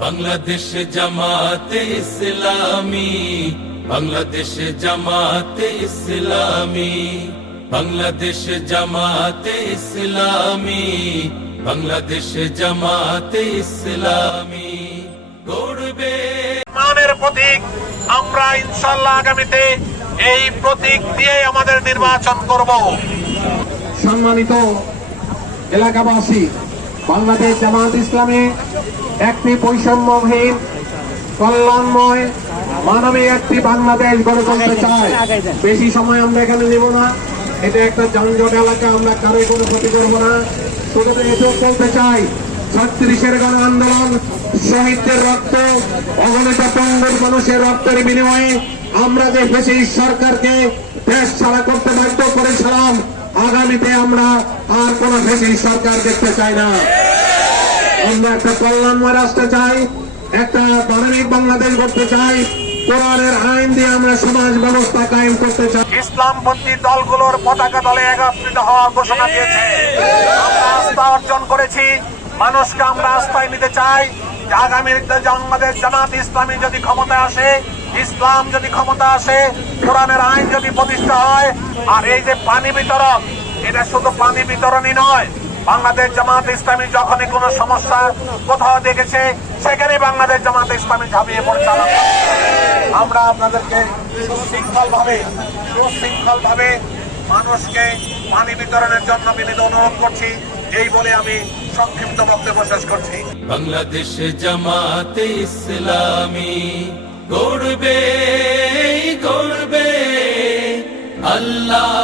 বাংলাদেশ জামাতে ইসলামী বাংলাদেশ জামাতে ইসলামী বাংলাদেশ জামাতে ইসলামী বাংলাদেশ জামাতে ইসলামী। গড়বে মানের প্রতীক আমরা ইনশাল্লাহ আগামীতে এই প্রতীক দিয়ে আমাদের নির্বাচন করব। সম্মানিত এলাকাবাসী বাংলাদেশ জামাত ইসলামী একটি বৈষম্যহীন কল্যাণময় মানবিক একটি বাংলাদেশ গড়ে তুলতে চায়। বেশি সময় আমরা এখানে নেব না। এটা একটা যানজট এলাকা আমরা কারও কোনো ক্ষতি করব না। শুধু এটাও বলতে চাই। ছত্রিশের গণ আন্দোলন শহীদদের রক্ত অগণিত পঙ্গুর মানুষের রক্তের বিনিময়ে আমরা যে বেশি সরকারকে দেশ ছাড়া করতে বাধ্য করেছিলাম আগামীতে আমরা আর কোন বেশি সরকার দেখতে চাই না। আমরা একটা কল্যাণময় রাষ্ট্র চাই, একটা মানবিক বাংলাদেশ করতে চাই, কোরআনের আইন দিয়ে আমরা সমাজ ব্যবস্থা কায়েম করতে চাই। ইসলামপন্থী দলগুলোর পতাকা দলে একত্রিত হওয়ার ঘোষণা দিয়েছে। আমরা আস্থা অর্জন করেছি। মানুষকে আমরা আস্থায় নিতে চাই যে আগামীতে আমাদের জামাত ইসলামী যদি ক্ষমতা আসে, ইসলাম যদি ক্ষমতা আসে, কোরআনের আইন যদি প্রতিষ্ঠা হয়, আর এই যে পানি বিতরণ, এটা শুধু পানি বিতরণই নয় বাংলাদেশ জামাত ইসলামী যখনই কোনো সমস্যা কোথাও দেখেছে সেখানে বাংলাদেশ জামাত ইসলামী ঝাঁপিয়ে করে। আমরা আপনাদেরকে সুশৃঙ্খল ভাবে সুশৃঙ্খল ভাবে মানুষকে পানি বিতরণের জন্য বিনীত অনুরোধ করছি, এই বলে আমি সংক্ষিপ্ত বক্তব্য শেষ করছি বাংলাদেশ জামাতে ইসলামী গড়বে গড়বে আল্লাহর